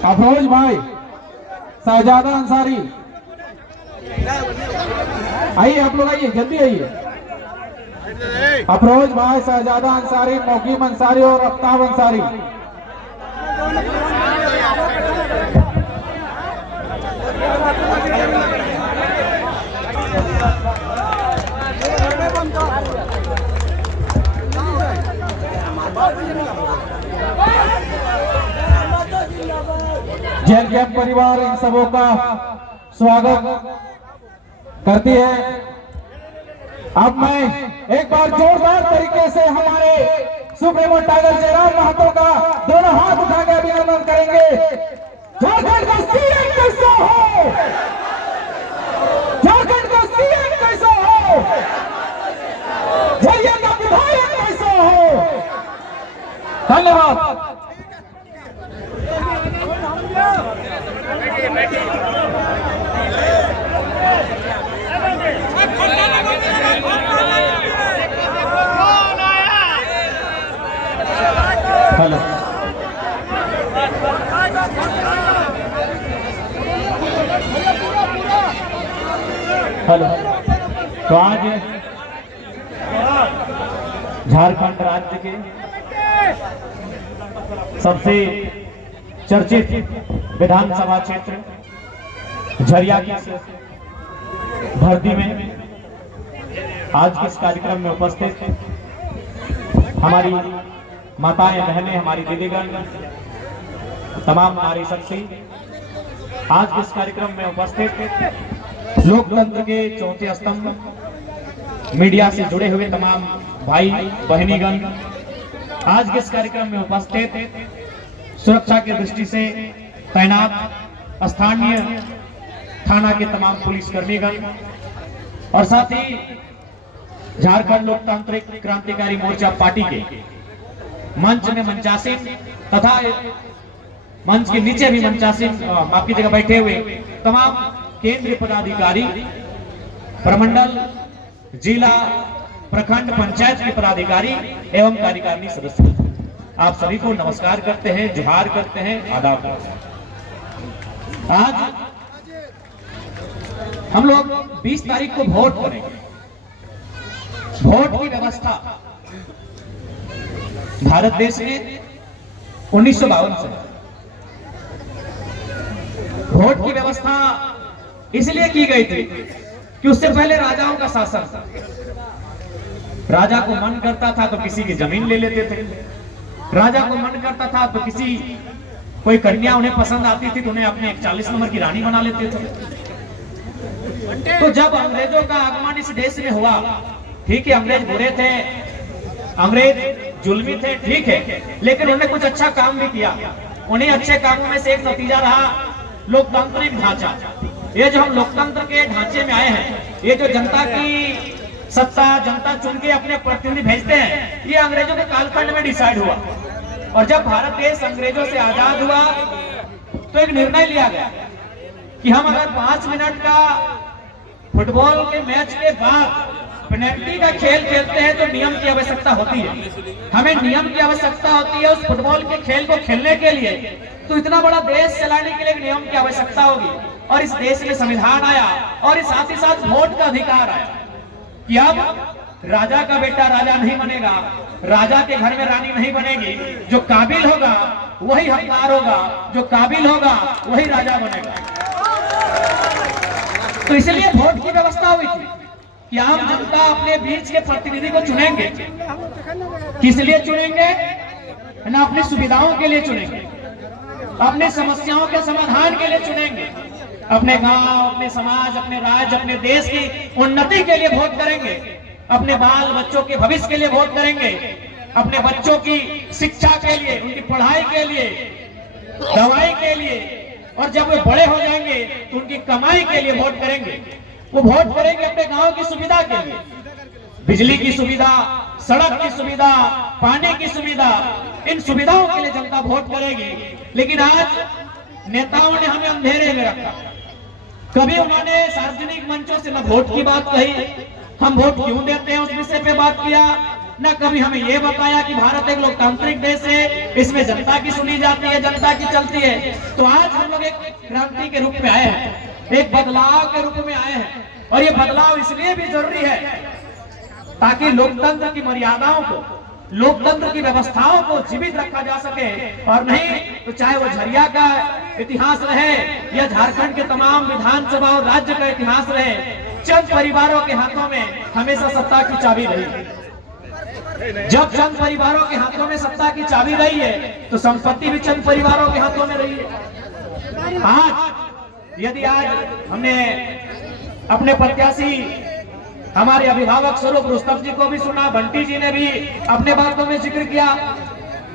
अफरोज भाई, शहजादा अंसारी, आइए आप लोग, आइए जल्दी आइए। अफरोज भाई, शहजादा अंसारी, मोकीम अंसारी और आफ्ताब अंसारी। जेल कैंप परिवार इन सबों का स्वागत करती है। अब मैं एक बार जोरदार तरीके से हमारे सुप्रीमो टाइगर जयराम महतो का दोनों हाथ उठा के अभिनंदन करेंगे। झारखंड का सीएम कैसा हो, झारखंड का सीएम कैसा हो, झरिया का विधायक कैसा हो। धन्यवाद। Hello hello. तो आज झारखंड राज्य के सबसे चर्चित विधानसभा क्षेत्र झरिया की भर्ती में आज के इस कार्यक्रम में उपस्थित हमारी माताएं, बहनें, हमारी दीदीगण, तमाम नारी शक्ति, आज के इस कार्यक्रम में उपस्थित लोकतंत्र के चौथे स्तंभ, मीडिया से जुड़े हुए तमाम भाई बहनीगण, आज के इस कार्यक्रम में उपस्थित सुरक्षा की दृष्टि से तैनात स्थानीय थाना के तमाम पुलिसकर्मीगण और साथ ही झारखंड लोकतांत्रिक क्रांतिकारी मोर्चा पार्टी के मंच में मंचासीन तथा मंच के नीचे भी मंचासीन माफ की जगह बैठे हुए तमाम केंद्रीय पदाधिकारी, प्रमंडल, जिला, प्रखंड, पंचायत के पदाधिकारी एवं कार्यकारिणी सदस्य, आप सभी को नमस्कार करते हैं, जोहार करते हैं, आदाब। आज हम लोग 20 तारीख को वोट करेंगे। वोट की व्यवस्था भारत देश में 1952 से वोट की व्यवस्था इसलिए की गई थी कि उससे पहले राजाओं का शासन था। राजा को मन करता था तो किसी की जमीन ले लेते थे, राजा को मन करता था तो किसी कोई कन्या उन्हें पसंद आती थी तो उन्हें अपने 41 नंबर की रानी बना लेते थे। तो जब अंग्रेजों का आगमन इस देश में हुआ, ठीक है अंग्रेज बुरे थे, अंग्रेज जुल्मी थे, ठीक है, लेकिन उन्होंने कुछ अच्छा काम भी किया। उन्हें अच्छे कामों में से एक नतीजा रहा लोकतांत्रिक ढांचा। ये जो हम लोकतंत्र के ढांचे में आए हैं, ये जो जनता की सत्ता जनता चुन के अपने प्रतिनिधि भेजते हैं, ये अंग्रेजों के कालखंड में डिसाइड हुआ। और जब भारत देश अंग्रेजों से आजाद हुआ तो एक निर्णय लिया गया कि हम अगर 5 मिनट का फुटबॉल के मैच के बाद पेनल्टी का खेल खेलते हैं तो नियम की आवश्यकता होती है। हमें नियम की आवश्यकता होती है उस फुटबॉल के खेल को खेलने के लिए। तो इतना बड़ा देश चलाने के लिए नियम की आवश्यकता होगी और इस देश में संविधान आया और इस साथ ही साथ वोट का अधिकार आया कि अब राजा का बेटा राजा नहीं बनेगा, राजा के घर में रानी नहीं बनेगी। जो काबिल होगा वही हकदार होगा, जो काबिल होगा वही राजा बनेगा। तो इसलिए वोट की व्यवस्था हुई थी कि आम जनता अपने बीच के प्रतिनिधि को चुनेंगे। किस लिए चुनेंगे? ना अपनी सुविधाओं के लिए चुनेंगे, अपने समस्याओं के समाधान के लिए चुनेंगे, अपने गांव, अपने समाज, अपने राज्य, अपने देश की उन्नति के लिए वोट करेंगे, अपने बाल बच्चों के भविष्य के लिए वोट करेंगे, अपने बच्चों की शिक्षा के लिए, उनकी पढ़ाई के लिए, दवाई के लिए, और जब वे बड़े हो जाएंगे तो उनकी कमाई के लिए वोट करेंगे। वो वोट करेंगे अपने गांव की सुविधा के लिए, बिजली की सुविधा, सड़क की सुविधा, पानी की सुविधा, इन सुविधाओं के लिए जनता वोट करेगी। लेकिन आज नेताओं ने हमें अंधेरे में रखा। कभी उन्होंने सार्वजनिक मंचों से न वोट की बात कही, हम वोट क्यों देते हैं उस विषय पे बात किया, ना कभी हमें ये बताया कि भारत एक लोकतांत्रिक देश है, इसमें जनता की सुनी जाती है, जनता की चलती है। तो आज हम लोग एक क्रांति के रूप में आए हैं, एक बदलाव के रूप में आए हैं, और ये बदलाव इसलिए भी जरूरी है ताकि लोकतंत्र की मर्यादाओं को, लोकतंत्र की व्यवस्थाओं को जीवित रखा जा सके। और नहीं तो चाहे वो झरिया का इतिहास रहे या झारखंड के तमाम विधानसभा और राज्य का इतिहास रहे, चंद परिवारों के हाथों में हमेशा सत्ता की चाबी रही। जब चंद परिवारों के हाथों में सत्ता की चाबी रही है तो संपत्ति भी चंद परिवारों के हाथों में रही है। आज यदि आज हमने अपने प्रत्याशी हमारे अभिभावक स्वरूप रुस्तम जी को भी सुना, बंटी जी ने भी अपने बातों में जिक्र किया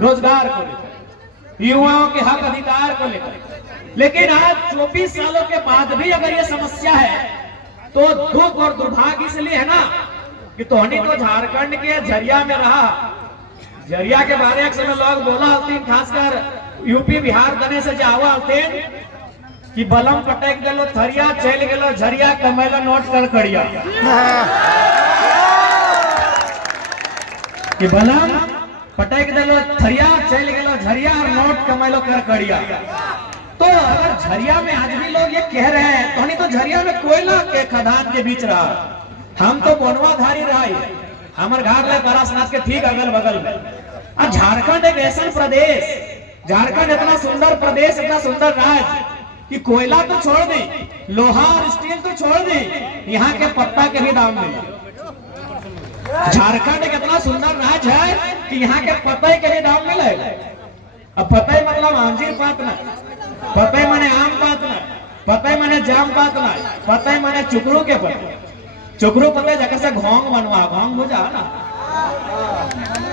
रोजगार को लेकर, युवाओं के हक अधिकार को लेकर, लेकिन आज 24 सालों के बाद भी अगर ये समस्या है तो दुख और दुर्भाग्य इसलिए है ना कि तोहनी तो झारखंड के झरिया में रहा। झरिया के बारे में समय लोग बोला होती, खासकर यूपी बिहार दने से जावा होते कि बलम पटक दिलो थरिया, चल गेलो झरिया, कमैला नोट कर कड़िया। कि बलम पटक दिलो थरिया, चल गेलो झरिया और नोट कमैलो कर कड़िया। तो अगर झरिया में आज भी लोग ये कह रहे हैं, तो नहीं तो झरिया में कोयला के खदान के बीच रहा, हम तो बनवाधारी रहा है, हमारे घर ले परासनाथ के ठीक अगल बगल में। और झारखंड एक ऐसा प्रदेश, झारखंड इतना सुंदर प्रदेश, इतना सुंदर राज्य कि कोयला तो छोड़ दी, लोहा और स्टील तो छोड़ दी, यहाँ के पत्ता के भी दाम नहीं। झारखंड कितना सुंदर राज्य है कि यहाँ के पत्ते के भी दाम मिले। अब पत्ते मतलब अंजीर पात ना, पत्ते माने आम पात ना, पत्ते माने जाम पात ना, पत्ते माने चुकरू के पत्ते। चुकरू पत्ते जगह से घोंग बनवा, घोंग बुझा ना,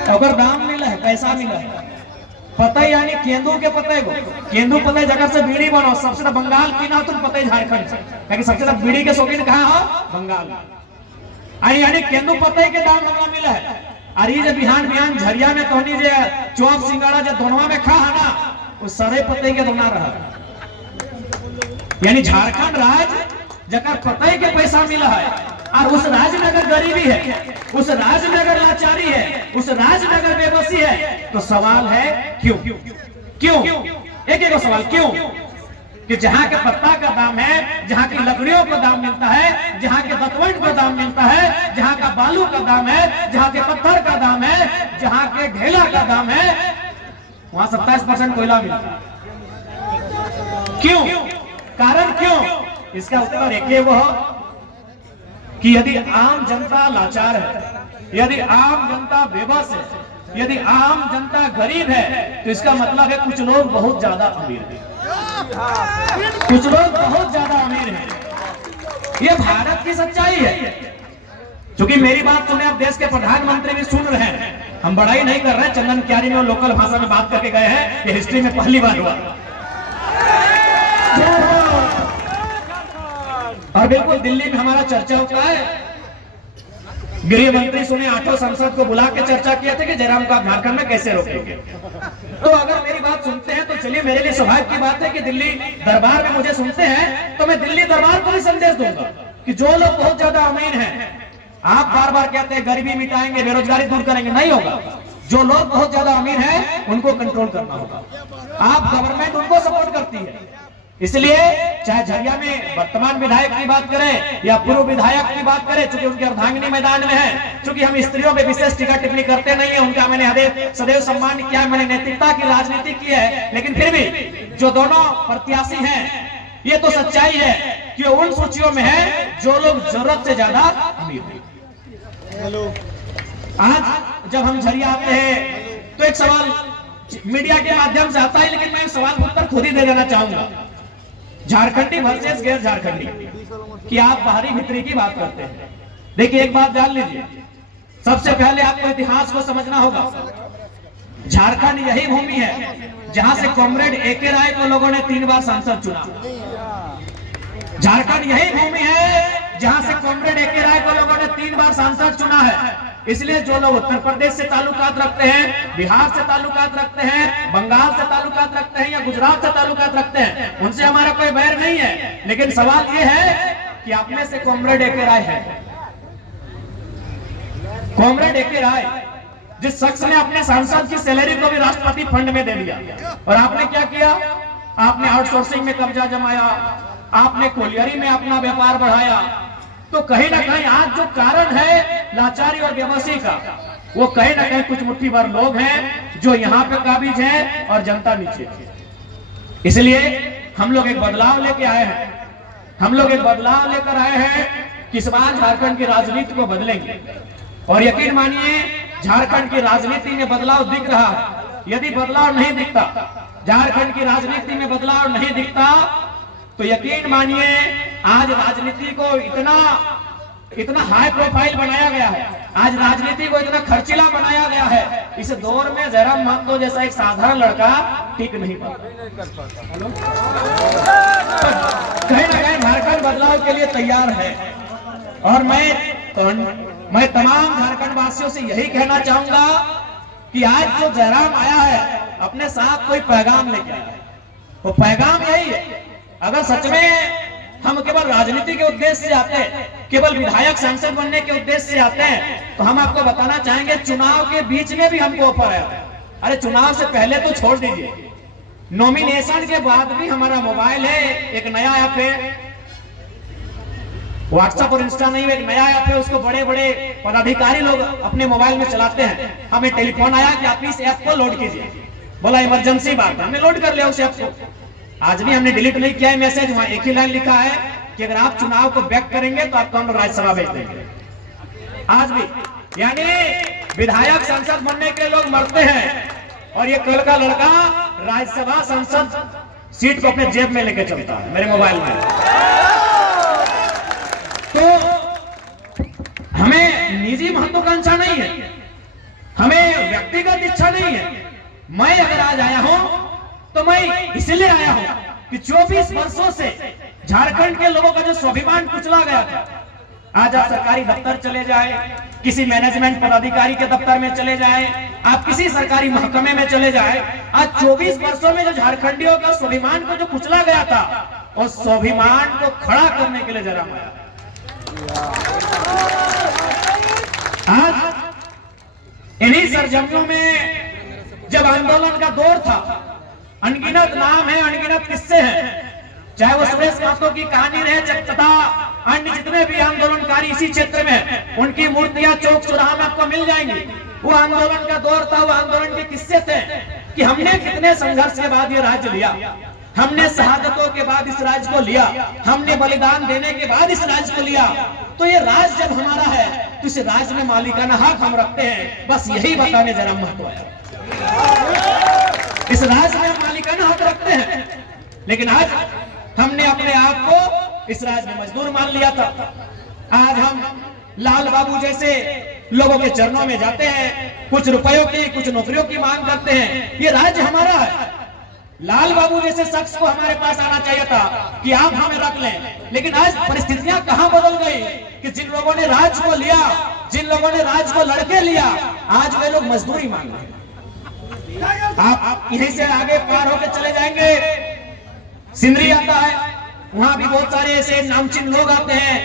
अगर दाम मिला है, पैसा मिला है। पता यानी केंदू के पते को, केंदू पते जगह से बीड़ी बनो, सबसे बंगाल की ना तुम पते झारखंड से, क्योंकि सबसे ज्यादा बीड़ी के शौकीन कहाँ हो, बंगाल। यानी केंदू पते के दाम हमरा मिला है। अरे जब बिहान बिहान झरिया में तोहनी जे चौप सिंगाड़ा जो दोनों में खा है ना, वो सारे पते के दोना रहा। यानी झारखंड राज्य जगह पते के पैसा मिला है, और उस राज्य में अगर गरीबी है, उस राज्य में अगर लाचारी है, उस राज्य में अगर बेबसी है, तो सवाल है क्यों? क्यों? एक एक सवाल क्यों? कि जहां के पत्ता का दाम है, जहां की लकड़ियों का दाम मिलता है, जहां के दतवंड का दाम मिलता है, जहां का बालू का दाम है, जहां के पत्थर का दाम है, जहां के ढेला का दाम है, वहां 27% कोयला मिलता है। क्यों? कारण क्यों? इसका उत्तर एक ही वो कि यदि आम जनता लाचार है, यदि आम जनता बेबस है, यदि आम जनता गरीब है, तो इसका मतलब है कुछ लोग बहुत ज्यादा अमीर हैं, कुछ लोग बहुत ज्यादा अमीर हैं। ये भारत की सच्चाई है। क्योंकि मेरी बात सुने, अब देश के प्रधानमंत्री भी सुन रहे हैं, हम बड़ाई नहीं कर रहे हैं, चंदन क्यारी में लोकल भाषा में बात करके गए हैं, ये हिस्ट्री में पहली बार हुआ। और बिल्कुल दिल्ली में हमारा चर्चा होता है, गृह मंत्री सुने 8 संसद को बुला के चर्चा किए थे कि जयराम को आप झारखंड में कैसे रोकेंगे। तो अगर मेरी बात सुनते हैं तो चलिए, मेरे लिए सौभाग्य की बात है कि दिल्ली दरबार में मुझे सुनते हैं, तो मैं दिल्ली दरबार को भी संदेश दूंगा कि जो लोग बहुत ज्यादा अमीर हैं, आप बार बार कहते हैं गरीबी मिटाएंगे, बेरोजगारी दूर करेंगे, नहीं होगा। जो लोग बहुत ज्यादा अमीर हैं उनको कंट्रोल करना होगा। आप गवर्नमेंट उनको सपोर्ट करती है, इसलिए चाहे झरिया में वर्तमान विधायक की बात करें या पूर्व विधायक की बात करें, चूंकि उनके अर्धांगिनी मैदान में है, चूंकि हम स्त्रियों पे विशेष टीका टिप्पणी करते नहीं है, उनका मैंने सदैव सम्मान किया, मैंने नैतिकता की राजनीति की है, लेकिन फिर भी जो दोनों प्रत्याशी हैं, ये तो सच्चाई है कि उन सूचियों में है जो लोग जरूरत से ज्यादा अमीर हैं। आज जब हम झरिया आते हैं तो एक सवाल मीडिया के माध्यम से आता है, लेकिन मैं सवाल उत्तर खुद ही दे देना चाहूंगा। झारखंडी वर्सेस गैर झारखंडी कि आप बाहरी भीतरी की बात करते हैं। देखिए एक बात जान लीजिए, सबसे पहले आपको इतिहास को समझना होगा। झारखंड यही भूमि है जहां से कॉमरेड ए.के. राय को लोगों ने 3 बार सांसद चुना। झारखंड यही भूमि है जहां से कॉमरेड ए.के. राय को लोगों ने 3 बार सांसद चुना है। इसलिए जो लोग उत्तर प्रदेश से ताल्लुकात रखते हैं, बिहार से ताल्लुकात रखते हैं, बंगाल से ताल्लुकात रखते हैं या गुजरात से ताल्लुकात रखते हैं, उनसे हमारा कोई बैर नहीं है। लेकिन सवाल ये है कि आप में से कॉमरेड ए.के. राय है, कॉमरेड ए.के. राय जिस शख्स ने अपने सांसद की सैलरी को भी राष्ट्रपति फंड में दे दिया। और आपने क्या किया? आपने आउटसोर्सिंग में कब्जा जमाया, आपने कोलियरी में अपना व्यापार बढ़ाया। तो कहीं ना कहीं आज जो कारण है लाचारी और बेबसी का, वो कहीं ना कहीं कुछ मुट्ठी भर लोग हैं जो यहाँ पे काबिज हैं और जनता नीचे। इसलिए हम लोग एक बदलाव लेके आए हैं, हम लोग एक बदलाव लेकर आए हैं कि इस बार झारखंड की राजनीति को बदलेंगे। और यकीन मानिए झारखंड की राजनीति में बदलाव दिख रहा है। यदि बदलाव नहीं दिखता, झारखंड की राजनीति में बदलाव नहीं दिखता, तो यकीन मानिए आज राजनीति को इतना हाई प्रोफाइल बनाया गया है, आज राजनीति को इतना खर्चीला बनाया गया है। इस दौर में जयराम महतो जैसा एक साधारण लड़का टिक नहीं पाता। कहीं ना कहीं झारखंड बदलाव के लिए तैयार है। और मैं तमाम झारखंड वासियों से यही कहना चाहूंगा कि आज जो जयराम आया है अपने साथ कोई पैगाम लेके आया है। वो पैगाम यही है, अगर सच में हम केवल राजनीति के उद्देश्य से आते हैं, केवल विधायक सांसद बनने के उद्देश्य से आते हैं, तो हम आपको बताना चाहेंगे चुनाव के बीच में भी हमको ऑफर आया। अरे चुनाव से पहले तो छोड़ दीजिए, नॉमिनेशन के बाद भी हमारा मोबाइल है, एक नया ऐप है, व्हाट्सएप और इंस्टा नहीं, एक नया ऐप है, उसको बड़े बड़े पदाधिकारी लोग अपने मोबाइल में चलाते हैं। हमें टेलीफोन आया कि आप इस ऐप को लोड कीजिए, बोला इमरजेंसी बात है, हमने लोड कर लिया उस ऐप को। आज भी हमने डिलीट नहीं किया है मैसेज, वहां एक ही लाइन लिखा है कि अगर आप चुनाव को बैक करेंगे तो आपको हम राज्यसभा भेज देंगे। आज भी यानी विधायक सांसद बनने के लोग मरते हैं और ये कल का लड़का राज्यसभा सांसद सीट को अपने जेब में लेके चलता है मेरे मोबाइल में। तो हमें निजी महत्वाकांक्षा नहीं है, हमें व्यक्तिगत इच्छा नहीं है। मैं अगर आज आया हूं तो मैं इसलिए आया हूं कि 24 वर्षों से झारखंड के लोगों का जो स्वाभिमान कुचला गया था, आज आप सरकारी दफ्तर चले जाए, किसी मैनेजमेंट पदाधिकारी के दफ्तर में चले जाए, आप किसी सरकारी महकमे में चले जाए, आज 24 वर्षों में जो झारखंडियों का स्वाभिमान को जो कुचला गया था, उस स्वाभिमान को खड़ा करने के लिए जयराम आया। आज इन्हीं सरजमियों में जब आंदोलन का दौर था, अनगिनत नाम है, अनगिनत किस्से हैं, चाहे वो सुरेश महतो की कहानी रहे तथा अन्य जितने भी आंदोलनकारी इसी क्षेत्र में, उनकी मूर्तियां चौक चौराहा में आपको मिल जाएंगी। वो आंदोलन का दौर था, वो आंदोलन के किस्से थे कि हमने कितने संघर्ष के बाद ये राज्य लिया, हमने शहादतों के बाद इस राज्य को लिया, हमने बलिदान देने के बाद इस राज्य को लिया। तो ये राज्य जब हमारा है तो इस राज्य में मालिकाना हक हम रखते हैं। बस यही बताने जयराम महतो आया, इस राज्य में मालिकाना हक रखते हैं। लेकिन आज हमने अपने आप को इस राज्य में मजदूर मान लिया था। आज हम लाल बाबू जैसे लोगों के चरणों में जाते हैं, कुछ रुपयों की कुछ नौकरियों की मांग करते हैं। ये राज्य हमारा है। लाल बाबू जैसे शख्स को हमारे पास आना चाहिए था कि आप हमें रख लें। लेकिन आज परिस्थितियां कहां बदल गई कि जिन लोगों ने राज्य को लिया, जिन लोगों ने राज्य को लड़के लिया, आज वे लोग मजदूरी मांग रहे हैं। आप यहीं से आगे पार होकर चले जाएंगे, सिंदरी आता है, वहां भी बहुत सारे ऐसे नामचीन लोग आते हैं,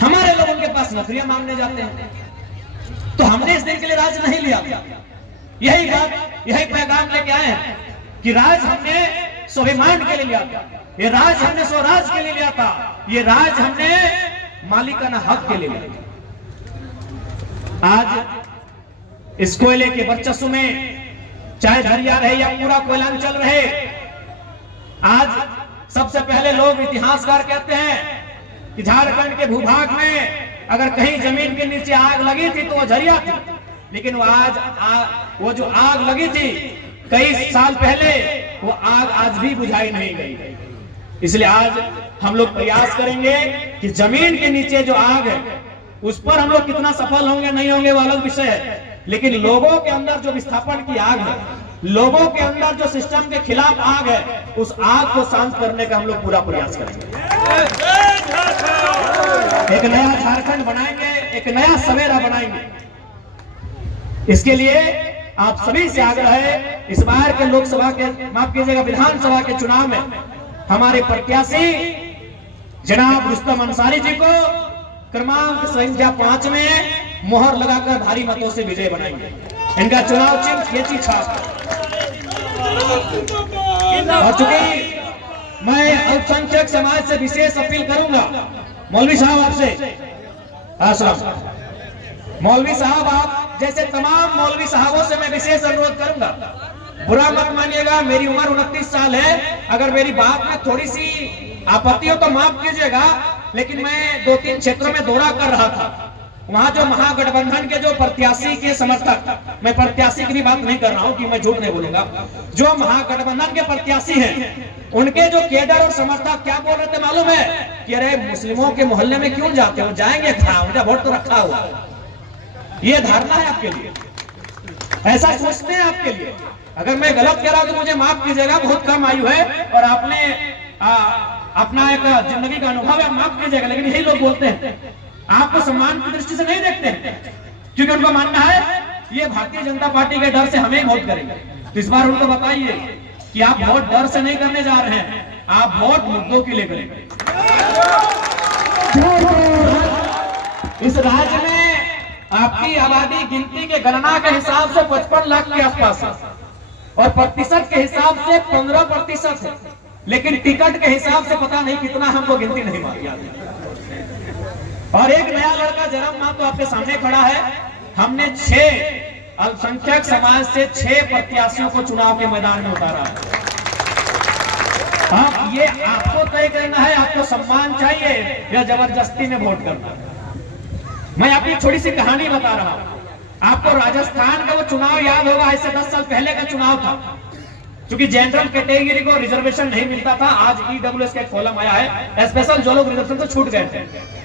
हमारे लोगों के पास नौकरियां मांगने जाते हैं। तो हमने इस दिन के लिए राज नहीं लिया। यही बात, यही पैगाम लेके आए हैं कि राज हमने स्वाभिमान के लिए लिया था, ये राज हमने स्वराज के लिए लिया था, ये राज हमने मालिकाना हक के लिए लिया था। आज इस कोयले के वर्चस्व में चाहे झरिया रहे या पूरा कोयलांचल रहे, आज सबसे पहले लोग इतिहासकार कहते हैं कि झारखंड के भूभाग में अगर कहीं जमीन के नीचे आग लगी थी तो वो झरिया थी। लेकिन वो जो आग लगी थी कई साल पहले, वो आग आज भी बुझाई नहीं गई। इसलिए आज हम लोग प्रयास करेंगे कि जमीन के नीचे जो आग है उस पर हम लोग कितना सफल होंगे नहीं होंगे वो अलग विषय है। लेकिन लोगों के अंदर जो विस्थापन की आग है, लोगों के अंदर जो सिस्टम के खिलाफ आग है, उस आग को शांत करने का हम लोग पूरा प्रयास करेंगे। एक नया झारखंड बनाएंगे, एक नया सवेरा बनाएंगे। इसके लिए आप सभी से आग्रह है, इस बार के लोकसभा के, माफ कीजिएगा, विधानसभा के चुनाव में हमारे प्रत्याशी जनाब रुस्तम अंसारी जी को क्रमांक संख्या 5 में मोहर लगाकर भारी मतों से विजय बनाएंगे। इनका चुनाव चिन्ह केची छाप। और चूंकि मैं अल्पसंख्यक समाज से विशेष अपील करूंगा, मौलवी साहब आपसे मौलवी साहब आप जैसे तमाम मौलवी साहबों से मैं विशेष अनुरोध करूंगा, बुरा मत मानिएगा, मेरी उम्र 29 साल है, अगर मेरी बात में थोड़ी सी आपत्ति हो तो माफ कीजिएगा, लेकिन मैं 2-3 क्षेत्रों में दौरा कर रहा था। वहां जो महागठबंधन के जो प्रत्याशी के समर्थक, मैं प्रत्याशी की भी बात नहीं कर रहा हूं कि मैं झूठ नहीं बोलूंगा, जो महागठबंधन के प्रत्याशी हैं उनके जो केडर और समर्थक क्या बोल रहे थे मालूम है कि अरे मुस्लिमों के मोहल्ले में क्यों जाते हो, जाएंगे था, उनका वोट तो रखा हुआ। ये धारणा है आपके लिए, ऐसा सोचते हैं आपके लिए। अगर मैं गलत कह रहा हूं तो मुझे माफ कीजिएगा, बहुत कम आयु है और आपने अपना एक जिंदगी का अनुभव है, माफ कीजिएगा, लेकिन यही लोग बोलते हैं, आपको सम्मान की दृष्टि से नहीं देखते हैं, क्योंकि उनको मानना है ये भारतीय जनता पार्टी के डर से हमें वोट करेंगे। तो इस बार उनको बताइए कि आप वोट डर से नहीं करने जा रहे हैं, आप वोट मुद्दों के लिए करेंगे। इस राज्य में आपकी आबादी गिनती के गणना के हिसाब से 55 लाख के आसपास है और प्रतिशत के हिसाब से 15% है, लेकिन टिकट के हिसाब से पता नहीं कितना, हमको गिनती नहीं मालूम। और एक नया लड़का जन्म मां तो आपके सामने खड़ा है। हमने 6 अल्पसंख्यक समाज से 6 प्रत्याशियों को चुनाव के मैदान में उतारा है। अब ये आपको तय करना है, आपको सम्मान चाहिए या जबरदस्ती में वोट करना। मैं आपकी छोटी सी कहानी बता रहा हूं। आपको राजस्थान का वो चुनाव याद होगा, ऐसे 10 साल पहले का चुनाव था। क्योंकि जनरल कैटेगरी को रिजर्वेशन नहीं मिलता था, आज ईडब्ल्यूएस का कॉलम आया है, स्पेशल जो लोग रिजर्वेशन से छूट गए थे।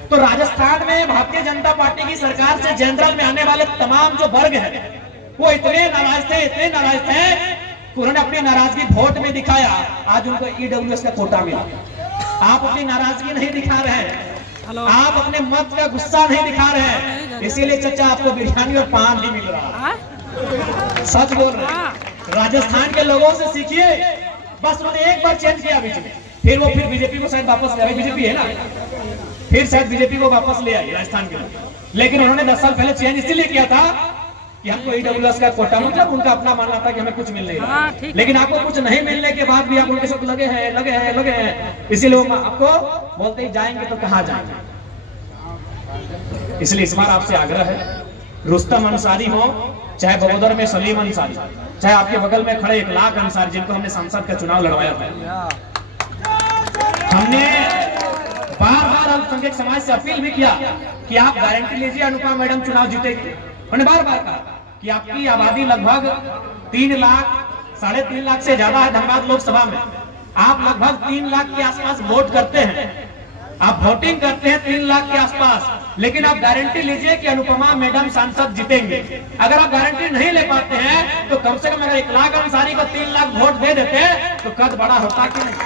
तो राजस्थान में भारतीय जनता पार्टी की सरकार से जनरल में आने वाले तमाम जो वर्ग है वो इतने नाराज थे कि उन्होंने अपनी नाराजगी वोट में दिखाया। आज उनको ईडब्ल्यूएस का कोटा मिला। आप अपनी नाराजगी नहीं दिखा रहे हैं, आप अपने मत का गुस्सा नहीं दिखा रहे हैं, इसीलिए चचा आपको बिरयानी और पान नहीं मिल रहा। सच बोल रहे हैं। राजस्थान के लोगों से सीखिए। बस उन्होंने एक बार चेंज किया बीच में, फिर बीजेपी को शायद वापस ले आई, बीजेपी है ना, फिर शायद बीजेपी को वापस ले आई राजस्थान के लोग। लेकिन उन्होंने 10 साल पहले चेंज इसीलिए किया था कि हमको ईडब्ल्यूएस का कोटा, मतलब उनका अपना मानना था कि हमें कुछ मिल नहीं रहा। लेकिन आपको कुछ नहीं मिलने के बाद भी आप उनके साथ लगे हैं, इसीलिए आपको बोलते ही जाएंगे तो कहाँ जाएंगे। इसलिए इस बार आपसे आग्रह है, रुस्तम अंसारी हो चाहे बगोदर में सलीम अंसारी, चाहे आपके बगल में खड़े 1 लाख अंसारी जिनको हमने संसद का चुनाव लड़वाया था, हमने बार-बार अल्पसंख्यक समाज से अपील भी किया कि आप गारंटी लीजिए अनुपमा मैडम चुनाव जीतेगी। उन्होंने बार-बार कहा कि आपकी आबादी लगभग 3 लाख 3.5 लाख से ज्यादा है धनबाद लोकसभा में, आप लगभग 3 लाख के आसपास वोट करते हैं, आप वोटिंग करते हैं 3 लाख के आसपास, लेकिन आप गारंटी लीजिए कि अनुपमा मैडम सांसद जीतेंगे। अगर आप गारंटी नहीं ले पाते हैं तो कम से कम अगर 1 लाख अंसारी को 3 लाख वोट दे देते तो कद बड़ा होता कि नहीं।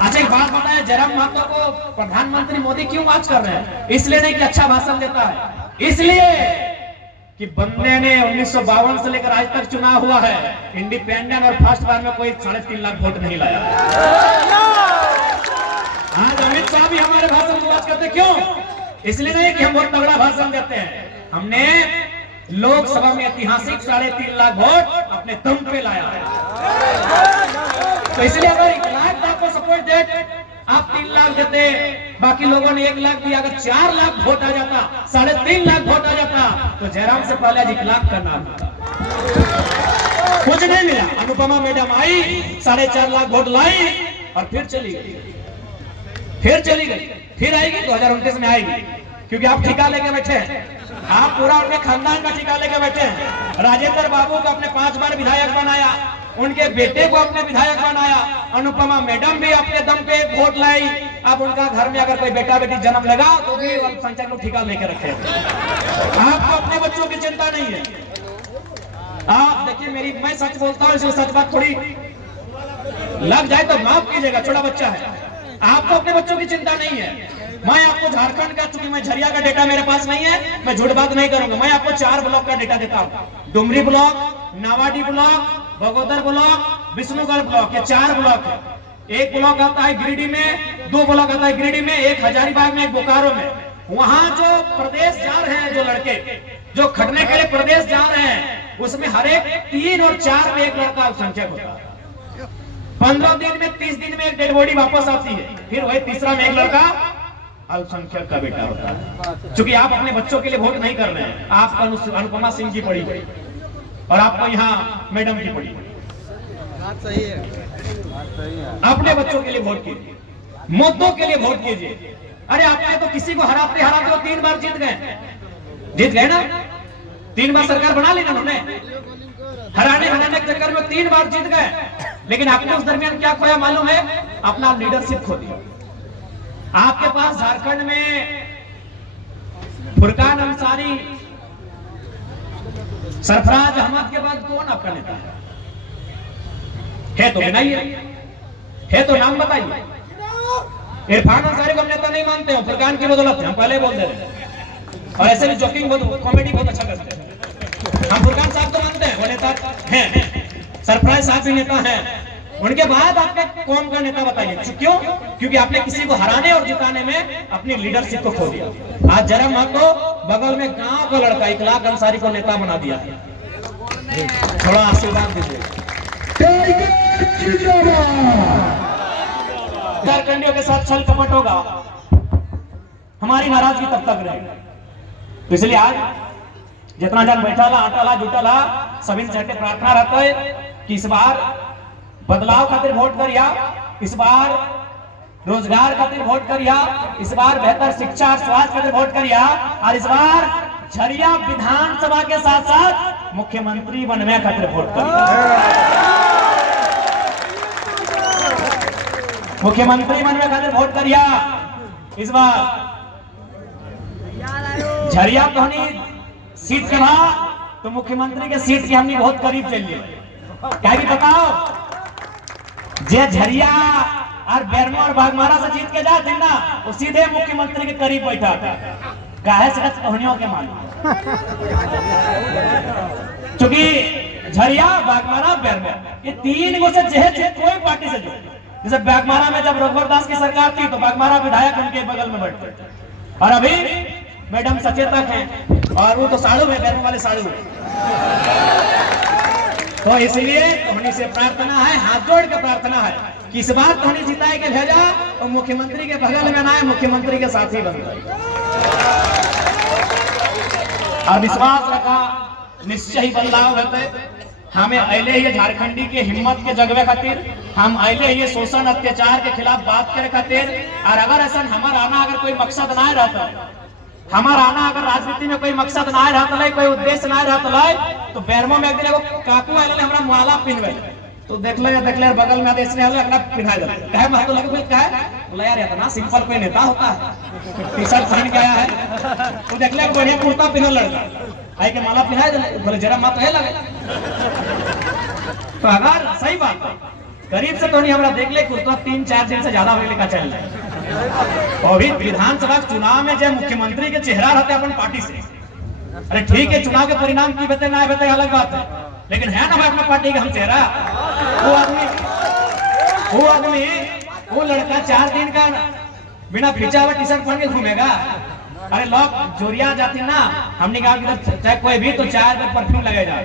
अच्छा एक बात बताएं, जयराम महतो को प्रधानमंत्री मोदी क्यों बात कर रहे हैं? इसलिए नहीं कि अच्छा भाषण देता है, इसलिए कि बंदे ने 1952 से लेकर आज तक चुनाव हुआ है, इंडिपेंडेंट और फर्स्ट बार में कोई 3.5 लाख वोट नहीं लाया। आज अमित शाह भी हमारे भाषण की बात करते, क्यों? इसलिए नहीं कि हम बहुत तगड़ा भाषण देते हैं, हमने लोकसभा में ऐतिहासिक 3.5 लाख वोट अपने दम पे लाया है। तो इसलिए अगर 1 लाख आपको सपोर्ट दे, आप 3 लाख देते, बाकी लोगों ने 1 लाख दिया, अगर 4 लाख वोट आ जाता, 3.5 लाख वोट आ जाता, तो जयराम से पहले 1 लाख करना होता। कुछ नहीं मिला। अनुपमा मैडम आई, 4.5 लाख वोट लाई और फिर चली गई, फिर आएगी 2029 में आएगी, क्योंकि आप ठिका लेके बैठे हैं, आप पूरा उनके खानदान का ठिका लेके बैठे हैं। राजेंद्र बाबू को अपने 5 बार विधायक बनाया, उनके बेटे को अपने विधायक बनाया, अनुपमा मैडम भी अपने दम पे वोट लाई। अब उनका घर में अगर कोई बेटा बेटी जन्म लेगा तो भी अल्पसंख्यक लोग ठिका लेके रखे। आपको अपने बच्चों की चिंता नहीं है। आप देखिए, मैं सच बोलता हूँ, इसलिए सच बात थोड़ी लग जाए तो माफ कीजिएगा, छोटा बच्चा है, आपको अपने बच्चों की चिंता नहीं है। मैं आपको झारखंड का, चूंकि मैं झरिया का डेटा मेरे पास नहीं है, मैं झूठ बात नहीं करूंगा, मैं आपको 4 ब्लॉक का डेटा देता हूं। Dumri block, Nawadih block, Bagodar block, Vishnugarh block, ये 4 ब्लॉक है। एक ब्लॉक आता है गिरिडीह में, 2 ब्लॉक आता है गिरिडीह में, एक हजारीबाग में, एक बोकारो में। वहां जो प्रदेश जा रहे हैं, जो लड़के जो खटने के लिए प्रदेश जा रहे हैं, उसमें हर एक 3 और 4 में एक लड़का अल्पसंख्यक होता है। 15 दिन में 30 दिन में एक डेड बॉडी वापस आती है, फिर वही तीसरा में एक लड़का अल्पसंख्यक का बेटा होता है। क्योंकि आप अपने बच्चों के लिए वोट नहीं कर रहे हैं, आप अनुपमा सिंह की पड़ी और आपको यहाँ मैडम की पड़ी। सही है, अपने बच्चों के लिए वोट कीजिए, मुद्दों के लिए वोट कीजिए। अरे आपने तो किसी को हराते हराते वो 3 बार जीत गए ना, 3 बार सरकार बना ली ना उन्होंने, हराने के चक्कर में 3 बार जीत गए। लेकिन आपने उस दरमियान क्या खोया मालूम है? अपना लीडरशिप खो दिया। आपके पास झारखंड में फुरकान अंसारी, सरफराज अहमद के बाद कौन आपका नेता है? तो बनाइए, है तो नाम बताइए। इरफान अंसारी को हम नेता नहीं मानते हो, फुरकान की बदौलत है, हम पहले बोल दे रहे हैं। और ऐसे भी जोकिंग कॉमेडी बहुत अच्छा करते हैं। हम फुरकान साहब को मानते हैं, वो नेता हैं, सरफराज साहब भी नेता हैं। उनके बाद आपके कौन का नेता बताइए? क्यों? क्योंकि आपने किसी को हराने और जिताने में अपनी लीडरशिप को खो दिया। आज जरा महतो बगल में गांव का लड़का इकलाक अंसारी को नेता बना दिया। थोड़ा आशीर्वाद दीजिए। झारखंडियों के साथ छल कपट होगा, हमारी नाराजगी तब तक रहेगी। तो इसलिए आज जितना जन बैठा ला, आटा ला, जुटा ला, सभी से प्रार्थना रहता है कि इस बार बदलाव खातिर वोट करिया, इस बार रोजगार खातिर वोट करिया, इस बार बेहतर शिक्षा और स्वास्थ्य खातिर वोट करिया, और इस बार झरिया विधानसभा के साथ साथ मुख्यमंत्री बनने खातिर वोट करिया। मुख्यमंत्री बनने खातिर वोट करिया। इस बार झरिया तो सीट के बाद तो मुख्यमंत्री के सीट की हमने बहुत करीब चलिए। क्या भी बताओ, जे झरिया और बेरमो और बागमारा से जीत के जाते ना, वो सीधे मुख्यमंत्री के करीब बैठा था। काहे से कहानियों के मालूम, क्योंकि झरिया, बागमारा, बेरमो ये 3 गो से कोई पार्टी से जो, जैसे बागमारा में जब रघुवर दास की सरकार थी तो बागमारा विधायक उनके बगल में बैठते, और अभी मैडम सचेतक हैं और वो तो साड़ू है, बेरमो वाले साड़ू है। तो इसलिए धोनी से प्रार्थना है, हाथ जोड़ के प्रार्थना है कि इस बार धोनी जिताए के भेजा और मुख्यमंत्री के बगल में ना है, मुख्यमंत्री के साथ ही बनता है। और विश्वास रखा निश्चय ही बदलाव होते। हमें अले ये झारखंडी के हिम्मत के जगवे खातिर, हम अले ये शोषण अत्याचार के खिलाफ बात करे खातिर, और अगर ऐसा हमारा आना अगर कोई मकसद ना रहता, हमारा आना अगर राजनीति में कोई मकसद ना रहता, कोई उद्देश्य ना रहता, तो बेरमो में एक दिन काकू आए हमरा माला पिनवे तो देख ले बगल में आदेश ने अपना पिन्हा दे कहे महतो लगे बोले कहे बोला यार इतना सिंपल कोई नेता होता है, टी शर्ट पहन के आया है तो देख ले बढ़िया कुर्ता पहनल लड़का आई के माला पिन्हा दे बोले जरा मत है लगे। तो अगर सही बात है करीब से तो नहीं हमरा देख ले कुर्ता 3-4 दिन से ज्यादा होने का चल रहा है। और भी विधानसभा चुनाव में जब मुख्यमंत्री के चेहरा रहते अपन पार्टी से, अरे ठीक है चुनाव के परिणाम की बते ना बते अलग बात है, लेकिन है ना अपना पार्टी का हम चेहरा। वो आदमी वो लड़का 4 दिन का बिना खींचा हुआ टी शर्ट पहन के घूमेगा। अरे लोग जोरिया जाती ना, हमने कहा कि चाहे कोई भी तो 4 बार परफ्यूम लगाया जाए,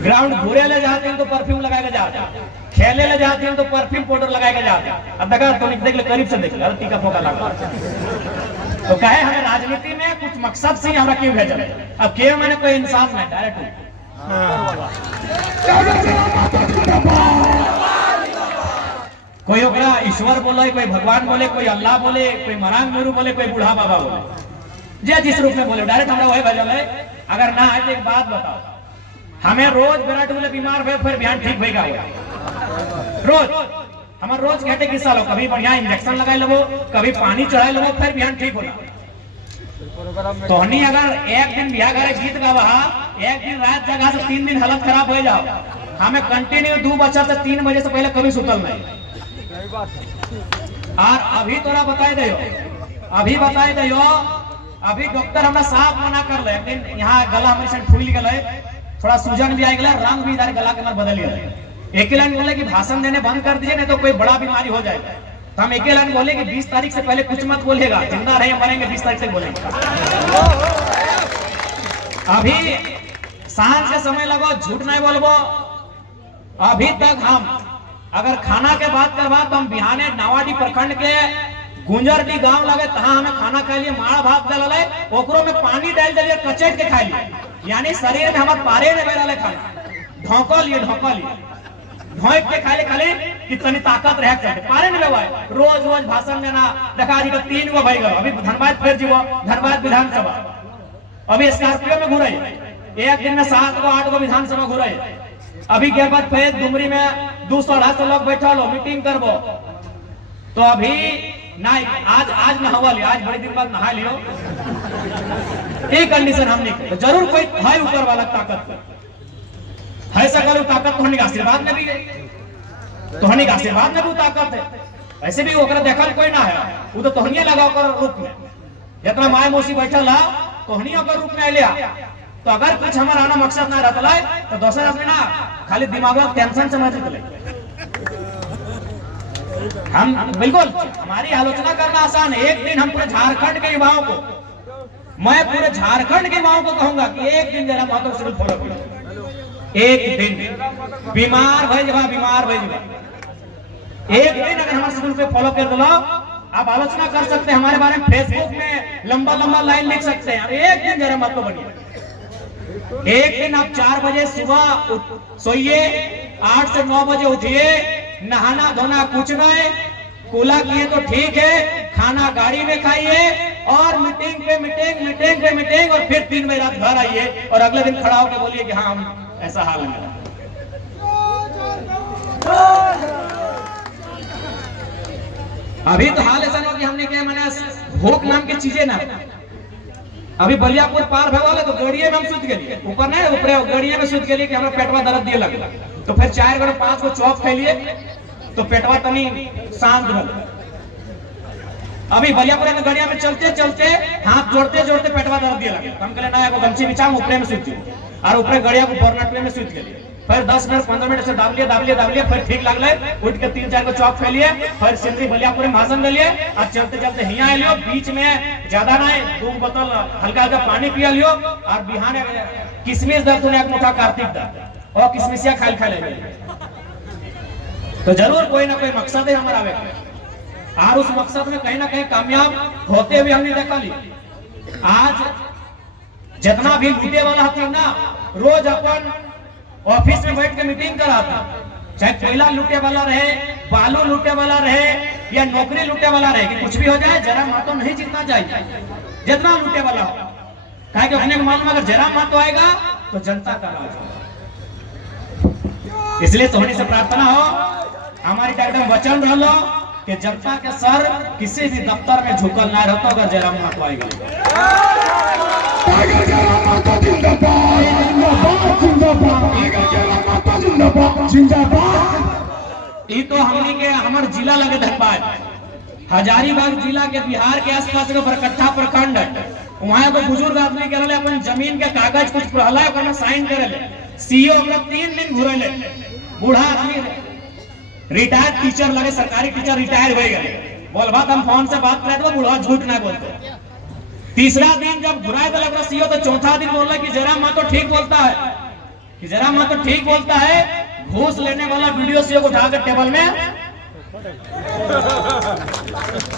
ग्राउंड घूरे ले जाते हैं तो परफ्यूम लगाएगा जाते, खेले ले जाते हैं तो परफ्यूम पाउडर लगाएगा जाते। अब देखा तो देख ले करीब से देख ले टीका फोका लगा तो कहे हमें राजनीति में कुछ मकसद से हमरा क्यों भेजा। अब क्यों मैंने कोई इंसाफ नहीं डायरेक्ट कोई ओकरा ईश्वर बोले, कोई भगवान बोले, कोई अल्लाह बोले, कोई मरांग गुरु बोले, कोई बूढ़ा बाबा बोले, जे जिस रूप में बोले डायरेक्ट हमरा वही भेजल है। अगर ना है तो एक बात बताओ, हमें रोज विराट बोले बीमार हुए फिर ध्यान ठीक भइगा रोज हमार रोज घटे किस्सा लो, कभी बढ़िया इंजेक्शन लगाए लो, कभी पानी चढ़ाए लो, फिर ध्यान ठीक होला। तो हनी अगर एक दिन बिहार घरे गीत गावा, एक दिन रात जगह से 3 दिन हालत खराब हो जाओ, हमें कंटिन्यू 2 बजे से 3 बजे से पहले कभी सुतल नहीं। और अभी तोरा बताए दे अभी डॉक्टर हमरा साफ मना कर ले, एक दिन यहाँ गला हमारे फूल गए, थोड़ा सूजन भी आ गया, रंग भी इधर गला के अंदर बदल गया। एक ही लाइन बोले कि भाषण देने बंद कर दीजिए नहीं तो कोई बड़ा बीमारी हो जाएगा। तो हम एक ही लाइन बोले कि 20 तारीख से पहले कुछ मत बोलेगा, जिंदा रहे मरेंगे 20 तारीख से बोलेंगे। अभी सांझ के समय लगो, झूठ नहीं बोलबो। अभी तक हम अगर खाना के बात करवा तो हम बिहाने नावाडी प्रखंड के गुंजरडी गांव लगे तहां हमें खाना खा लिए, माड़ा भात डाल ओकरो में पानी डाल दिए, कचेट के खा लिए, यानी शरीर में हमारे पारे ने बेला खाना ढोका लिए ढोक के खाले खाले कितनी ताकत रह करते पारे ने लेवा। रोज रोज भाषण देना देखा जी 3 गो भाई गो। अभी धनबाद फिर जीवो, धनबाद विधानसभा अभी स्कॉर्पियो में घूरे, एक दिन में 7 गो 8 गो विधानसभा घूरे। अभी के बाद फिर डुमरी में 200-250 लोग बैठा लो मीटिंग करबो। तो अभी नहीं, आज नहावा लियो, आज बड़े दिन बाद नहा लियो, एक कंडीशन हम नहीं तो जरूर कोई है ऊपर वाला ताकत है, सकल ताकत तो का आशीर्वाद में भी है, तोहनी का आशीर्वाद में भी ताकत है। ऐसे भी ओकरा देखल कोई ना है, वो तो तोहनिया लगा ओकर रूप में, जितना माय मौसी बैठल है तोहनी ओकर रूप में लिया। तो अगर कुछ हमारा आना मकसद ना रहता है तो दूसरा आदमी ना खाली दिमाग में टेंशन समझ ले। हम बिल्कुल हमारी आलोचना करना आसान है। एक दिन हम पूरे झारखंड के युवाओं को, मैं पूरे झारखंड के युवाओं को कहूंगा कि एक दिन जरा महत्व शेड्यूल फॉलो करो। एक दिन बीमार भई जवा, एक दिन अगर हमारे शेड्यूल पे फॉलो कर दो, आप आलोचना कर सकते हैं हमारे बारे में, फेसबुक में लंबा लाइन लिख सकते हैं। एक दिन जरा महत्व बनिए। एक दिन आप 4 बजे सुबह सोइए, 8 से 9 बजे उठिए, नहाना धोना कुछ नहीं, कूला किए तो ठीक है, खाना गाड़ी में खाइए और मीटिंग पे मीटिंग और फिर 3 बजे रात घर आइए और अगले दिन खड़ा होकर बोलिए कि हाँ हम ऐसा हाल है। अभी तो हाल ऐसा नहीं कि हमने क्या मैंने भूख नाम की चीजें ना, अभी बलियापुर पार भे वाले तो गड़िए में हम सुत गए, ऊपर नहीं ऊपर गड़िए में सुत गए कि हमरा पेटवा दर्द दिए लगा। तो फिर 4 गो 5 गो चॉप खा लिए तो पेटवा तनी शांत रह। अभी बलियापुर में गड़िया में चलते हाथ जोड़ते पेटवा दर्द दिए लगा। हम कहले ना एगो गमछी बिछाऊं ऊपर में सुत और ऊपर गड़िया को बर्नट में सुत गए। फिर 10 मिनट 15 मिनट से दाब लिया फिर ठीक लगले, उठ के 3-4 को चॉप खा लिए, फिर सिंधी बलियापुर में भाषण दे लिए और चलते हिया आ लियो। बीच में ज्यादा ना 2 बोतल हल्का पानी पिया लियो और बिहान किशमिश दर तूने एक मुठा कार्तिक दर और किशमिशिया खा ले। तो जरूर कोई ना कोई मकसद है हमारा आवे और उस मकसद में कहीं ना कहीं कामयाब होते हुए हमने देखा ली। आज जितना भी लूटे वाला थी ना, रोज अपन ऑफिस में बैठ के मीटिंग कराता, चाहे कोयला लूटे वाला रहे, बालू लूटे वाला रहे या नौकरी लूटे वाला रहे, कि कुछ भी हो जाए जरा महतो नहीं जीतना चाहिए, जितना लूटे वाला हो। कहा कि अपने को मालूम अगर जरा महतो आएगा तो जनता का राज होगा। इसलिए तोहनी से प्रार्थना हो, हमारी एकदम वचन रहो कि जनता के सर किसी भी दफ्तर में झुकल ना रहता अगर जयराम महतो आएगा। ये तो हमने के हमारे जिला लगे धनबाद, हजारीबाग जिला के बिहार के आसपास के बरकट्ठा प्रखंड है। वहां को बुजुर्ग आदमी के रहे अपन जमीन के कागज कुछ पढ़ला ओकर साइन करे ले, सीओ अपना 3 दिन घुरले, बूढ़ा आदमी रिटायर्ड टीचर लगे, सरकारी टीचर रिटायर हो गए। बोलबा हम फोन से बात करे तो बूढ़ा झूठ ना बोलते। तीसरा दिन जब घुराए तो लग रहा सीओ, तो चौथा दिन बोला कि जयराम महतो ठीक बोलता है, कि जयराम महतो ठीक बोलता है। घूस लेने वाला वीडियो सीओ को उठा कर टेबल में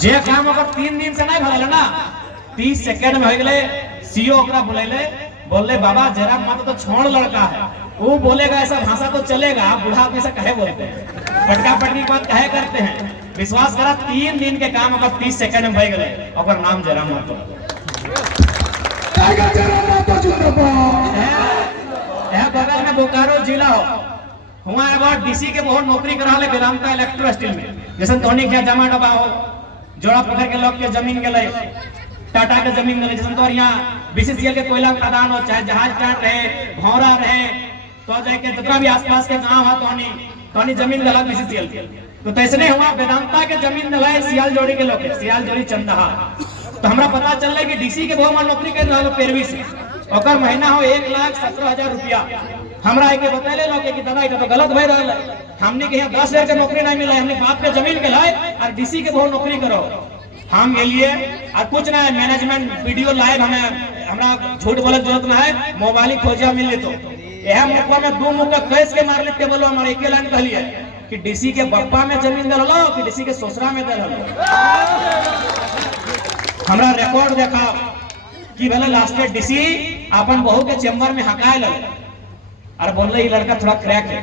जे काम अगर 3 दिन से नहीं भरल ना, 30 सेकंड में हो गए। सीओ ओकरा बोले बाबा जयराम महतो तो छोड़ लड़का है, वो बोलेगा ऐसा भाषा तो चलेगा, बूढ़ा आदमी से कहे बोलते हैं, पटका पटकी की बात कहे करते हैं। विश्वास करा 3 दिन के काम अगर 30 सेकंड में हो गए और नाम जयराम महतो। बगल में बोकारो जिला हो, हुआ एगो डीसी के बहुत नौकरी करा ले वेदांता इलेक्ट्रो स्टील में, जैसे तोहनी के जमा डबा हो, जोड़ा पकड़ के लोग के जमीन के ले, टाटा के जमीन के ले, जैसे तो यहाँ बीसीसीएल के कोयला खदान हो, चाहे जहाज स्टैंड रहे, भौरा रहे, तो जाके जितना भी आसपास के गांव है तोहनी जमीन दला बीसीसीएल के। तो तैसने हुआ वेदांता के जमीन दलाए सियाल जोड़ी के लोग, सियाल जोड़ी चंदहा। तो हमरा पता चल रहा कि डीसी के बहुत नौकरी कर रहा पेरवी से, ओकर महीना हो 1,17,000 रुपया। हमरा के बतैले लोग कि दादा इतना तो गलत भय रहल है। हमने के यहाँ 10,000 के नौकरी नहीं मिला, हमने बाप के जमीन के लाए और डीसी के बहुत नौकरी करो। हम के लिए और कुछ ना है, मैनेजमेंट वीडियो लाइव हमें हमरा झूठ बोले जरूरत ना है, मोबाइल खोजा मिल ले तो यह मुखवा में 2 मुक्का कैस के मार लेते। बोलो हमारे एक लाइन कहलिए कि डीसी के बप्पा में जमीन दल हो कि डीसी के ससुरा में दल हो। हमरा रिकॉर्ड देखा कि भले लास्ट में डीसी अपन बहू के चेंबर में हकाए लगे और बोल ये लड़का थोड़ा क्रैक है,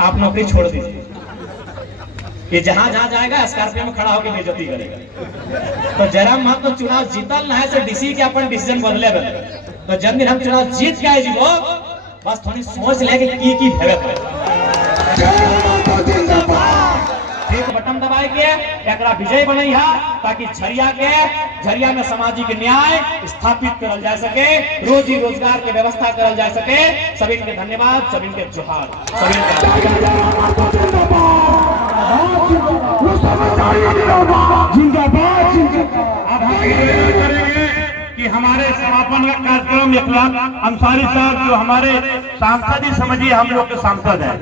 आप नौकरी छोड़ दीजिए। ये जहां जहां जाएगा स्कॉर्पियो में खड़ा होकर बेइज्जती करेगा। तो जयराम महतो चुनाव जीतल ना है से डीसी के अपन डिसीजन बदले बदले। तो जब दिन हम चुनाव जीत के आए जी लोग बस थोड़ी सोच ले कि की भेवे एक बटन दबाए के एकरा विजय बनई है ताकि झरिया में सामाजिक न्याय स्थापित करल जा सके, रोजी रोजगार के व्यवस्था करल जा सके। सभी के धन्यवाद, सभी के जोहार, सभी करेंगे कि हमारे समापन का कार्यक्रम इखलाक अंसारी साहब जो हमारे सांसद ही समझिए हम लोग के सांसद हैं।